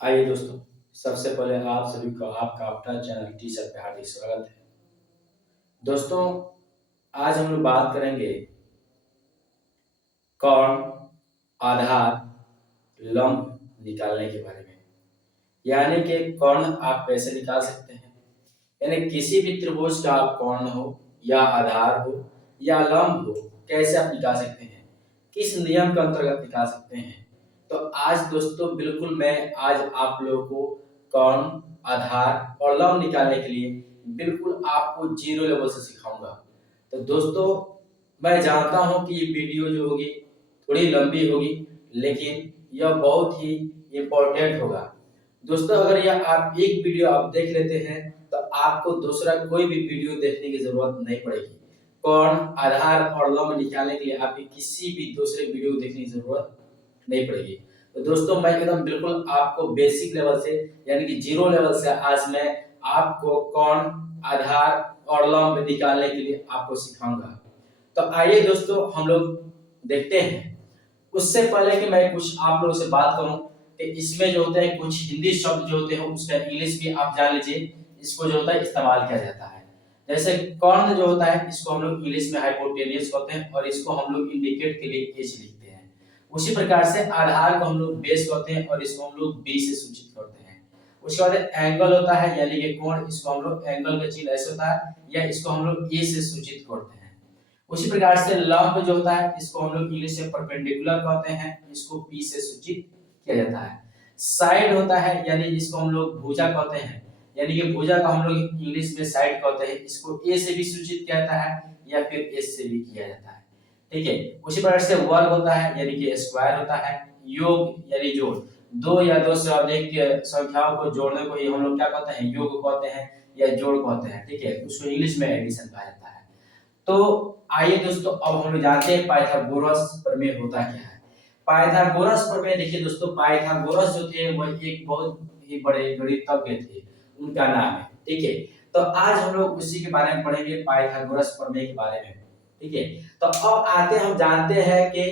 आइए दोस्तों, सबसे पहले आप सभी को आपका अपना चैनल टीचर पे हार्दिक स्वागत है। दोस्तों, आज हम लोग बात करेंगे कर्ण, आधार, लंब निकालने के बारे में। यानी कि कर्ण आप कैसे निकाल सकते हैं। यानी किसी भी त्रिभुज का आप कर्ण हो या आधार हो या लंब हो, कैसे आप निकाल सकते हैं, किस नियम के अंतर्गत निकाल सकते हैं। तो आज दोस्तों बिल्कुल मैं आज आप लोगों को कर्ण, आधार और लंब निकालने के लिए बिल्कुल आपको जीरो लेवल से सिखाऊंगा। तो दोस्तों, मैं जानता हूं कि ये वीडियो जो होगी थोड़ी लंबी होगी, लेकिन यह बहुत ही इम्पोर्टेंट होगा। दोस्तों, अगर यह आप एक वीडियो आप देख लेते हैं तो आपको दूसरा कोई भी वीडियो देखने की जरूरत नहीं पड़ेगी। कर्ण, आधार और लंब निकालने के लिए आपको किसी भी दूसरे वीडियो देखने की जरूरत नहीं पड़ेगी। तो दोस्तों, मैं एकदम बिल्कुल आपको बेसिक लेवल से यानी कि जीरो लेवल से आज मैं आपको कर्ण, आधार और लंब निकालने के लिए आपको सिखाऊंगा। तो आइए दोस्तों, हम लोग देखते हैं। उससे पहले कि मैं कुछ आप लोगों से बात करूं कि इसमें जो होता है कुछ हिंदी शब्द जो होते हैं उसका इंग्लिश भी आप जान लीजिए, इसको जो होता है इस्तेमाल किया जाता है। जैसे कर्ण जो होता है इसको हम लोग इंग्लिश में हाइपोटेनियस कहते हैं और इसको हम लोग इंडिकेट के लिए एच लिखते हैं। उसी प्रकार से आधार को हम लोग बेस कहते हैं और इसको हम लोग बी से सूचित करते हैं। उसके बाद एंगल होता है यानी कि कोण, इसको हम लोग एंगल का चिन्ह ऐसे होता है या इसको हम लोग ए से सूचित करते हैं। उसी प्रकार से लंब जो होता है इसको हम लोग इंग्लिश में परपेंडिकुलर कहते हैं, इसको पी से सूचित किया जाता है। साइड होता है यानी जिसको हम लोग भुजा कहते हैं, यानी कि भुजा का हम लोग इंग्लिश में साइड कहते हैं, इसको ए से भी सूचित किया जाता है या फिर एस से भी किया जाता है। ठीक है। उसी प्रकार से वर्ग होता है यानी कि स्क्वायर होता है। योग यानी जोड़, दो या दो से अधिक संख्याओं को जोड़ने को ही हम लोग क्या कहते हैं, योग कहते हैं या जोड़ कहते हैं। ठीक है, उसको इंग्लिश में एडिशन कहा जाता है। तो आइए दोस्तों, अब हम लोग जानते हैं पाइथागोरस प्रमेय होता क्या है। पाइथागोरस प्रमेय देखिए दोस्तों, पाइथागोरस जो थे वह एक बहुत ही बड़े गणितज्ञ थे, उनका नाम है। ठीक है, तो आज हम लोग उसी के बारे में पढ़ेंगे, पाइथागोरस प्रमेय के बारे में। ठीक है, तो अब आते हम जानते हैं कि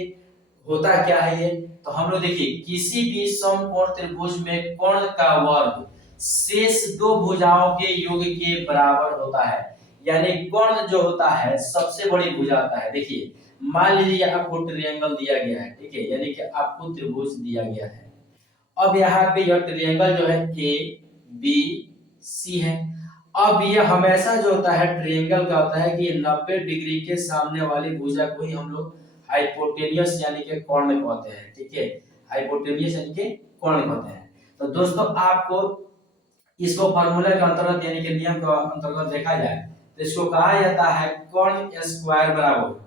होता क्या है ये। तो हम लोग देखिए, किसी भी समकोण त्रिभुज में कोण का वर्ग शेष दो भुजाओं के योग के बराबर होता है। यानी कोण जो होता है सबसे बड़ी भुजा होता है। देखिए, मान लीजिए आपको ट्रायंगल दिया गया है। ठीक है, यानी कि आपको त्रिभुज दिया गया है। अब यहाँ पे यह ट्रायंगल जो है ए बी सी है। अब ये हमेशा जो होता है ट्रायंगल का होता है कि 90 डिग्री के सामने वाली भुजा को ही हम लोग हाइपोटेनियस यानी कि कोण कहते हैं। ठीक है, हाइपोटेनियस यानी कि कोण कहते हैं। तो दोस्तों, आपको इसको फार्मूला के अंतर्गत यानी कि नियम के अंतर्गत देखा जाए तो इसको कहा जाता है कोण स्क्वायर बराबर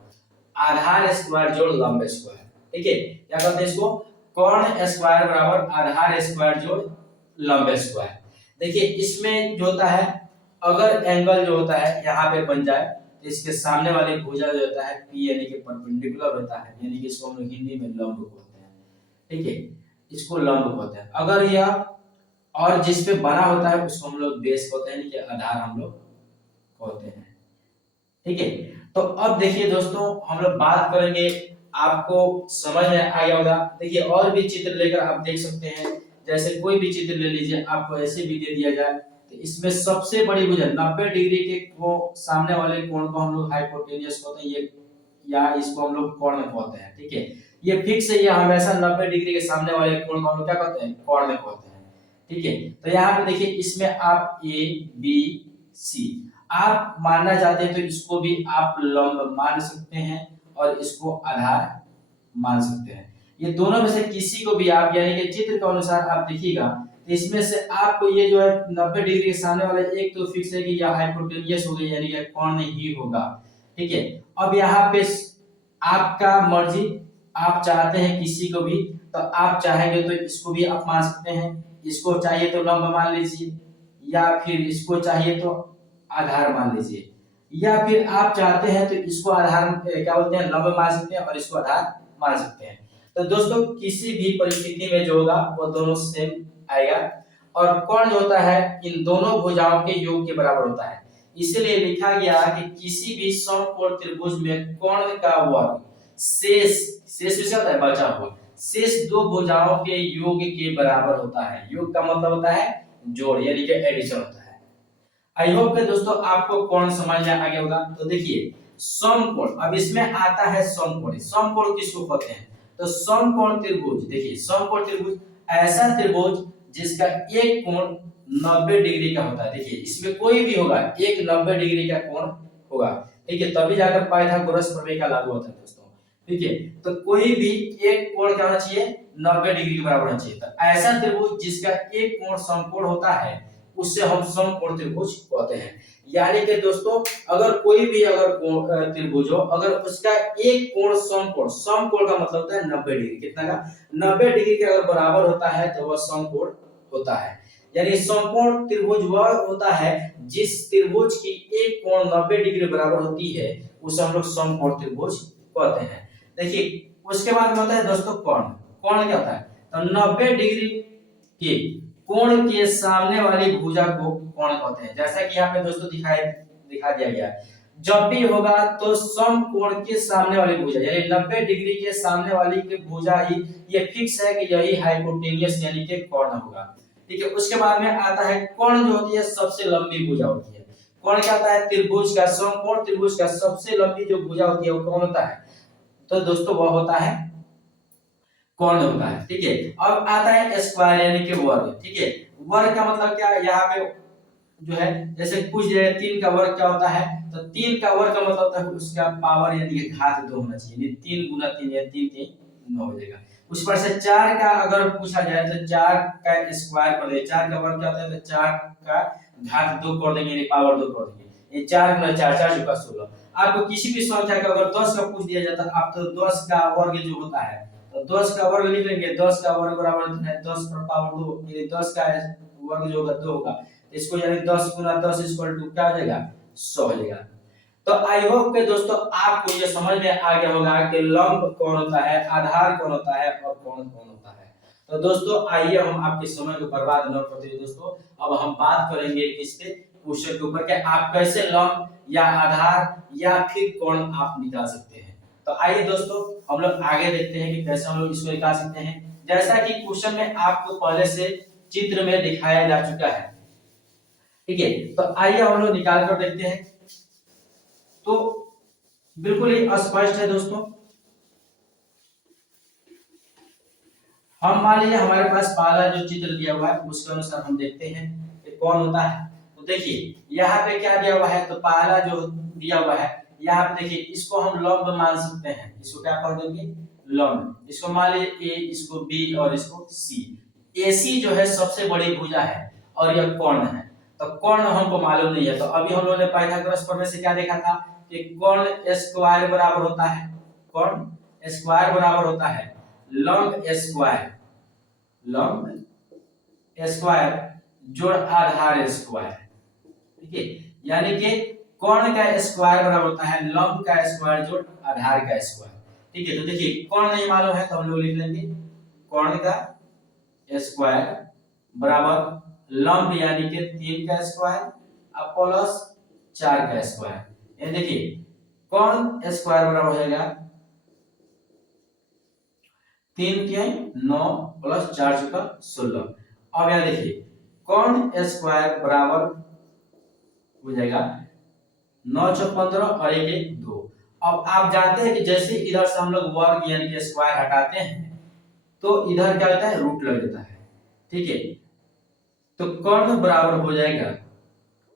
आधार स्क्वायर जोड़ लंब स्क्वायर। ठीक है, क्या कहते हैं इसको, कोण स्क्वायर बराबर आधार स्क्वायर जोड़ लंब स्क्वायर। देखिए, इसमें जो होता है अगर एंगल जो होता है यहाँ पे बन जाए तो इसके सामने वाली भुजा जो होता है पी यानी कि परपेंडिकुलर होता है, यानी कि इसको हम लोग हिंदी में लंब कहते हैं। ठीक है, इसको लंब कहते हैं। अगर यह और जिस पे बना होता है उसको हम लोग बेस कहते हैं, यानी कि आधार हम लोग कहते हैं। ठीक है, तो अब देखिए दोस्तों, हम लोग बात करेंगे, आपको समझ में आ गया होगा। देखिए, और भी चित्र लेकर आप देख सकते हैं। जैसे कोई भी चित्र ले लीजिए, आपको ऐसे भी दे दिया जाए तो इसमें सबसे बड़ी भुजा 90 डिग्री के को सामने वाले कोण को हम लोग हाइपोटेनियस कहते हैं, ये या इसको हम लोग कोण कहते हैं। ठीक है, ये फिक्स है, ये हमेशा 90 डिग्री के सामने वाले कोण को हम लोग क्या कहते हैं, कोण कहते हैं। ठीक है, तो यहाँ पे देखिए, इसमें आप ए बी सी आप मानना चाहते हैं तो इसको भी आप लंब मान सकते हैं और इसको आधार मान सकते हैं। ये दोनों में से किसी को भी आप यानी कि चित्र के अनुसार आप देखिएगा तो इसमें से आपको ये जो है 90 डिग्री के सामने वाला एक तो फिक्स है कि यह हाइपोटेनियस हो गया, यानी कि कोण ही होगा। ठीक है, अब यहाँ पे आपका मर्जी, आप चाहते हैं किसी को भी तो आप चाहेंगे तो इसको भी आप मान सकते हैं, इसको चाहिए तो लंब मान लीजिए, या फिर इसको चाहिए तो आधार मान लीजिए, या फिर आप चाहते हैं तो इसको आधार क्या बोलते हैं, लंब मान सकते हैं और इसको आधार मान सकते हैं। तो दोस्तों, किसी भी परिस्थिति में जो होगा वो दोनों सेम आएगा। और कोण जो होता है इन दोनों भुजाओं के योग के बराबर होता है, इसलिए लिखा गया कि किसी भी समकोण त्रिभुज में कोण का वर्ग शेष, शेष से होता है बचा हुआ, शेष दो भुजाओं के योग के बराबर होता है। योग का मतलब होता है जोड़, यानी कि एडिशन होता है। आई होप कि दोस्तों आपको कोण समझ में आ गया होगा। तो देखिए समकोण, अब इसमें आता है समकोण। समकोण किसको कहते हैं? तो समकोण त्रिभुज, देखिए समकोण त्रिभुज ऐसा त्रिभुज जिसका एक कोण 90 डिग्री का होता है। देखिए इसमें कोई भी होगा, एक 90 डिग्री का कोण होगा, ठीक है, तभी जाकर पाइथागोरस प्रमेय का लागू होता है दोस्तों। ठीक है, तो कोई भी एक कोण क्या होना चाहिए? 90 डिग्री के बराबर होना चाहिए। तो ऐसा त्रिभुज जिसका एक कोण समकोण होता है उससे हम समकोण त्रिभुज कहते हैं। यानी कि दोस्तों अगर कोई भी अगर त्रिभुज हो, अगर उसका एक कोण समकोण, समकोण का मतलब होता है 90 डिग्री, कितना का? 90 डिग्री के अगर बराबर होता है तो वह समकोण होता है। यानी समकोण त्रिभुज वह होता है जिस त्रिभुज की एक कोण 90 डिग्री बराबर होती है उसे हम लोग समकोण त्रिभुज कहते हैं। देखिए उसके बाद में होता है दोस्तों कोण। कोण क्या होता है? तो 90 डिग्री के कोण के सामने वाली भुजा को कोण कहते हैं। जैसा कि यहाँ पे दोस्तों दिखा दिया गया है, जब भी होगा तो समकोण के सामने वाली भुजा, यानी 90 डिग्री के सामने वाली की भुजा ही ये फिक्स है कि यही हाइपोटेन्यूस यानी कि कोण होगा। ठीक है, उसके बाद में आता है कोण जो होती है सबसे लंबी भुजा होती है। कोण क्या होता है? त्रिभुज का, समकोण त्रिभुज का सबसे लंबी जो भुजा होती है वो कौन होता है? तो दोस्तों वह होता है कोण होता है। ठीक है, अब आता है स्क्वायर यानी कि वर्ग। ठीक है, वर्ग का मतलब क्या? यहाँ पे जो है जैसे पूछ रहे 3 का वर्ग क्या होता है? तो 3 का वर्ग का मतलब होता है उसका पावर यानी कि घात 2 होना चाहिए। 3 गुना 3 या 3 3 9 हो जाएगा। उस पर से 4 का अगर पूछा जाए तो 4 का स्क्वायर कर दे। 4 का वर्ग क्या होता है? तो 4 का घात 2 कर देंगे, यानी पावर 2 कर देंगे। ये 4 गुना 4 4 चौका 16। आपको किसी भी संख्या का अगर 10 का पूछ दिया जाता आप तो 10 का वर्ग जो होता है तो 10 का वर्ग लिख लेंगे। 10 का वर्ग बराबर है 10 पर पावर 2, यानी 10 का वर्ग जो होगा 2 होगा। इसको यानी 10 गुना 10 इक्वल टू क्या हो जाएगा? 100 हो जाएगा। तो आई होप के दोस्तों आपको ये समझ में आ गया होगा कि लंब कौन होता है, आधार कौन होता है और कोण कौन होता है। तो दोस्तों आइए हम आपके समय को बर्बाद न करते हुए दोस्तों अब हम बात करेंगे इस पे क्वेश्चन के ऊपर कि आप कैसे लंब या आधार या फिर कोण आप निकाल सकते हैं। तो आइए दोस्तों हम लोग आगे देखते हैं कि कैसे हम लोग इसको निकाल सकते हैं। जैसा कि क्वेश्चन में आपको पहले से चित्र में दिखाया जा चुका है। ठीक है, तो आइए हम लोग निकाल कर देखते हैं। तो बिल्कुल ही स्पष्ट है दोस्तों। हम मान लीजिए हमारे पास पहला जो चित्र दिया हुआ है उसके अनुसार हम देखते हैं कि कौन होता है। तो देखिए यहाँ पे क्या दिया हुआ है, तो पहला जो दिया हुआ है यहाँ पे देखिए इसको हम लंब मान सकते हैं। इसको क्या कर देंगे? लंब। इसको मान लीजिए ए, इसको बी और इसको सी। एसी जो है सबसे बड़ी भुजा है और यह कोण है। तो कोण हमको मालूम नहीं है, तो अभी हम लोगों ने पाइथागोरस प्रमेय से क्या देखा था कि कोण स्क्वायर बराबर होता है, कोण स्क्वायर बराबर होता है लंब स्क्वायर, लंब स्क्वायर जोड़ आधार स्क्वायर। ठीक है, यानी कि कोण का स्क्वायर बराबर होता है लंब का स्क्वायर जोड़ आधार का स्क्वायर। ठीक है, तो देखिए कोण नहीं मालूम है तो हम लोग लिख लेंगे कोण का स्क्वायर बराबर लंब यानी कि 3 का स्क्वायर अब प्लस 4 का स्क्वायर। ये देखिए कोण स्क्वायर बराबर हो जाएगा 3 के 9 प्लस 4 चौका 16। अब यहाँ देखिए कोण स्क्वायर बराबर हो जाएगा 9 चौक 15 और 1 1 2। अब आप जानते हैं कि जैसे इधर से हम लोग वर्ग यानी कि स्क्वायर हटाते हैं तो इधर क्या होता है? रूट लग जाता है। ठीक है, तो कोण बराबर हो जाएगा,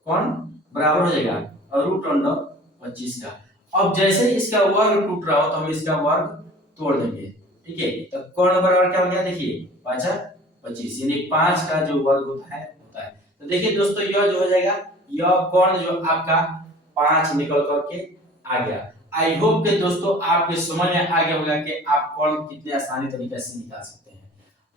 कोण बराबर हो जाएगा और रूट अंडर 25 का। अब जैसे ही इसका वर्ग टूट रहा हो तो हम इसका वर्ग तोड़ देंगे। ठीक है, तो कोण बराबर क्या हो गया? देखिए 5 25 यानी 5 का जो वर्ग होता है। तो देखिए दोस्तों यह जो हो जाएगा यह कोण जो आपका 5 निकल करके आ गया। आई होप कि दोस्तों आपके समझ में आ गया होगा कि आप कोण कितने आसानी तरीके से निकाल सकते हैं।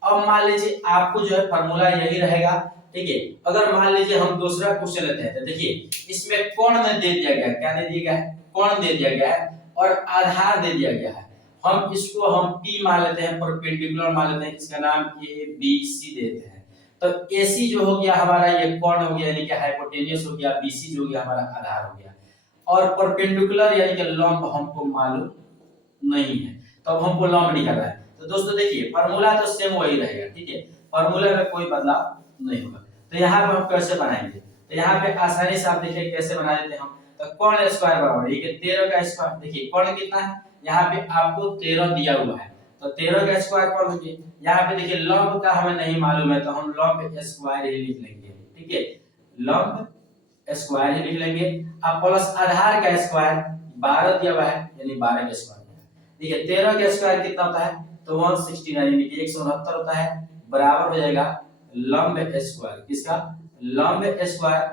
अब मान लीजिए आपको जो है फार्मूला यही रहेगा। ठीक है, अगर मान लीजिए हम दूसरा क्वेश्चन लेते हैं तो देखिए इसमें कोण में दे दिया गया, क्या दे दिया गया है? कोण दे दिया गया है और आधार दे दिया गया है। हम इसको हम P मान लेते हैं, परपेंडिकुलर मान लेते हैं, इसका नाम ए बी सी देते हैं। तो AC जो हो गया हमारा ये कोण हो गया यानी कि हाइपोटेन्यूस हो गया, BC जो हो गया हमारा आधार हो गया और परपेंडिकुलर यानी कि लंब हमको मालूम नहीं है तो हमको लंब निकालना है। तो तो दोस्तों देखिए फॉर्मूला तो सेम वही रहेगा, ठीक है, फॉर्मूला में कोई बदलाव नहीं होगा। तो यहाँ पे हम कैसे बनाएंगे, तो यहाँ पे आसानी से आप देखिए कैसे बना देते हैं हम। तो कर्ण स्क्वायर बराबर ये 13 का स्क्वायर, देखिए कर्ण कितना है, यहाँ पे आपको 13 दिया हुआ है, तो 13 का स्क्वायर कर्ण होगी। यहाँ पे देखिए लंब का हमें नहीं मालूम है, तो हम लंब स्क्वायर ही लिख लेंगे, ठीक है, लंब स्क्वायर ही लिख लेंगे। अब प्लस आधार का स्क्वायर 12 दिया हुआ है, यानी 12 का स्क्वायर। देखिए 13 का स्क्वायर कितना होता है, तो 169 यानी कि 169 होता है, बराबर हो जाएगा लंब स्क्वायर, किसका, लंब स्क्वायर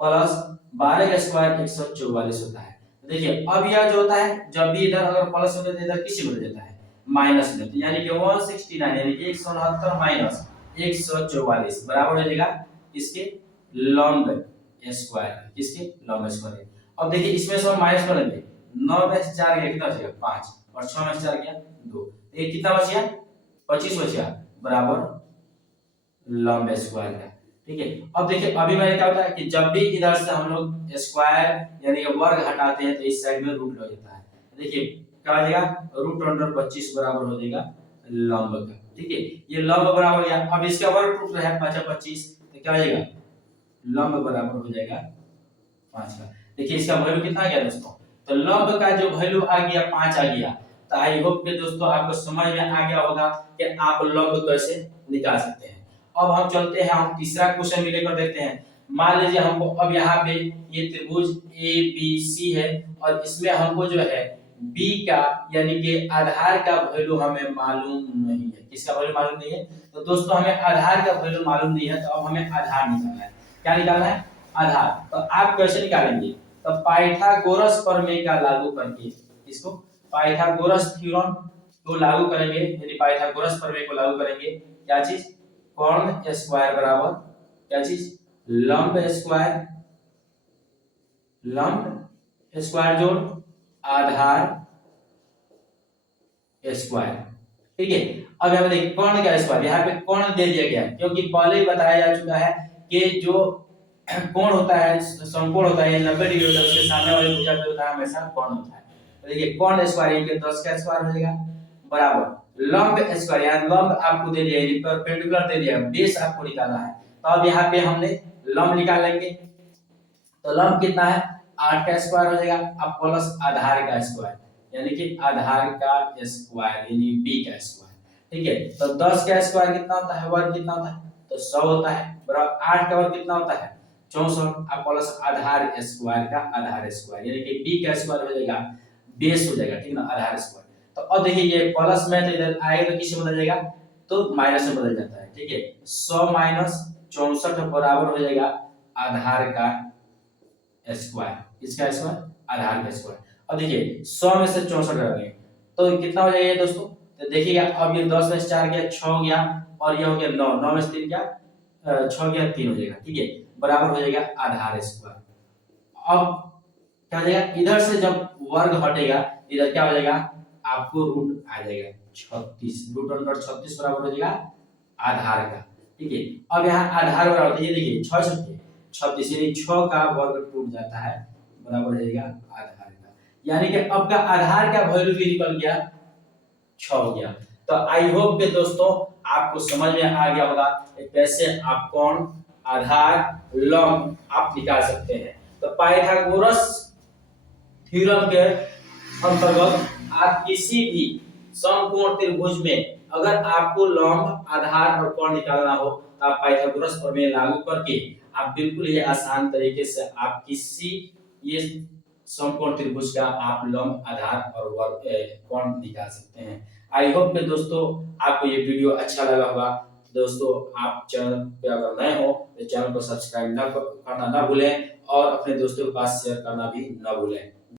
प्लस 12 का स्क्वायर 144 होता है। देखिए अब यह जो होता है, जब भी इधर अगर प्लस होता है तो इधर किसी बदल जाता है माइनस में, तो यानी कि 169 यानी कि 169 माइनस 144 बराबर हो जाएगा इसके लंब स्क्वायर, किसके लंब स्क्वायर। अब देखिए इसमें से हम माइनस करेंगे, 9 में से 4 गया कितना बचेगा 5, और 6 में से 4 गया 2, तो ये कितना बच गया 25 बच गया, बराबर लंब स्क्वायर का, ठीक है। अब देखिए अभी मैंने क्या होता है कि जब भी इधर से हम लोग स्क्वायर यानी कि वर्ग हटाते हैं तो इस साइड में रूट लग जाता है। देखिए क्या हो जाएगा, रूट अंडर 25 बराबर हो जाएगा लंब का, ठीक है, ये लंब बराबर हो गया। अब इसका वर्ग टूट रहा है 5 25, तो क्या हो जाएगा लंब बराबर हो जाएगा 5 का। देखिए इसका वैल्यू कितना आ गया दोस्तों, तो लंब का जो वैल्यू आ गया 5 आ गया। तो आई होप कि दोस्तों आपको समझ में आ गया होगा कि आप लंब कैसे निकाल सकते हैं। अब हम चलते हैं, हम तीसरा क्वेश्चन भी लेकर देखते हैं। मान लीजिए हमको अब यहाँ पे ये त्रिभुज ए बी सी है, और इसमें हमको जो है बी का यानी कि आधार का वैल्यू हमें मालूम नहीं है। किसका वैल्यू मालूम नहीं है, तो दोस्तों हमें आधार का वैल्यू मालूम नहीं है, तो अब हमें आधार निकालना है। क्या निकालना है, आधार। तो आप कैसे निकालेंगे, तो पाइथागोरस प्रमेय का लागू करके, इसको पाइथागोरस थ्योरम को लागू करेंगे, यानी पाइथागोरस प्रमेय को लागू करेंगे। क्या चीज, कर्ण स्क्वायर बराबर क्या चीज, लंब स्क्वायर, लंब स्क्वायर जोड़ आधार स्क्वायर, ठीक है। अब यहाँ पे देखिए कर्ण का स्क्वायर, यहाँ पे कर्ण दे दिया गया है, क्योंकि पहले ही बताया जा चुका है कि जो कोण होता है, समकोण होता है 90 डिग्री होता है, उसके सामने वाली भुजा पे होता है हमेशा कोण होता है। तो देखिए कर्ण स्क्वायर ये 10 का स्क्वायर हो जाएगा, बराबर लंब स्क्वायर, यानी लंब आपको दे दिया है, परपेंडिकुलर दे दिया है, बेस आपको निकालना है। तो अब यहाँ पे हमने लंब निकाल लेंगे, तो लंब कितना है 8 का स्क्वायर हो जाएगा, अब प्लस आधार का स्क्वायर यानी कि आधार का स्क्वायर यानी b का स्क्वायर, ठीक है। तो 10 का स्क्वायर कितना होता है, वर्ग कितना होता है, तो 100 होता है, बराबर 8 का वर्ग कितना होता है 64, अब प्लस आधार स्क्वायर का आधार स्क्वायर यानी कि b का स्क्वायर हो जाएगा बेस हो जाएगा, ठीक ना, आधार स्क्वायर। तो अब देखिए ये प्लस में तो इधर आएगा तो किससे बदल जाएगा, तो माइनस में बदल जाता है, ठीक है। 100 माइनस 64 बराबर हो जाएगा आधार का स्क्वायर, किसका स्क्वायर, आधार का स्क्वायर। अब देखिए 100 में से 64 करेंगे तो कितना हो जाएगा दोस्तों, तो देखिएगा अब ये 10 में से 4 गया 6 हो गया, और ये हो गया 9, 9 में से 3 गया 6 गया 3 हो जाएगा, ठीक है, बराबर हो जाएगा आधार स्क्वायर। अब क्या हो जाएगा, इधर से जब वर्ग हटेगा इधर क्या हो जाएगा, आपको रूट आ जाएगा 36, रूट अंडर 36 बराबर हो जाएगा आधार का, ठीक है। अब यहाँ आधार बराबर होता है, ये देखिए 6 36 यानी 6 का वर्ग टूट जाता है, बराबर हो जाएगा आधार का, यानी कि अब का आधार का वैल्यू भी निकल गया 6 हो गया। तो आई होप कि दोस्तों आपको समझ में आ गया होगा कि कैसे आप कोण आधार लंब आप निकाल सकते हैं। तो पाइथागोरस थ्योरम के अंतर्गत आप किसी भी समकोण त्रिभुज में अगर आपको लंब आधार और कोण निकालना हो तो आप पाइथागोरस प्रमेय लागू करके आप बिल्कुल ये आसान तरीके से आप किसी ये समकोण त्रिभुज का आप लंब आधार और वर्ग कोण निकाल सकते हैं। आई होप कि दोस्तों आपको ये वीडियो अच्छा लगा होगा। दोस्तों आप चैनल पे अगर नए हो तो चैनल को सब्सक्राइब करना ना भूलें, और अपने दोस्तों के पास शेयर करना भी ना भूलें।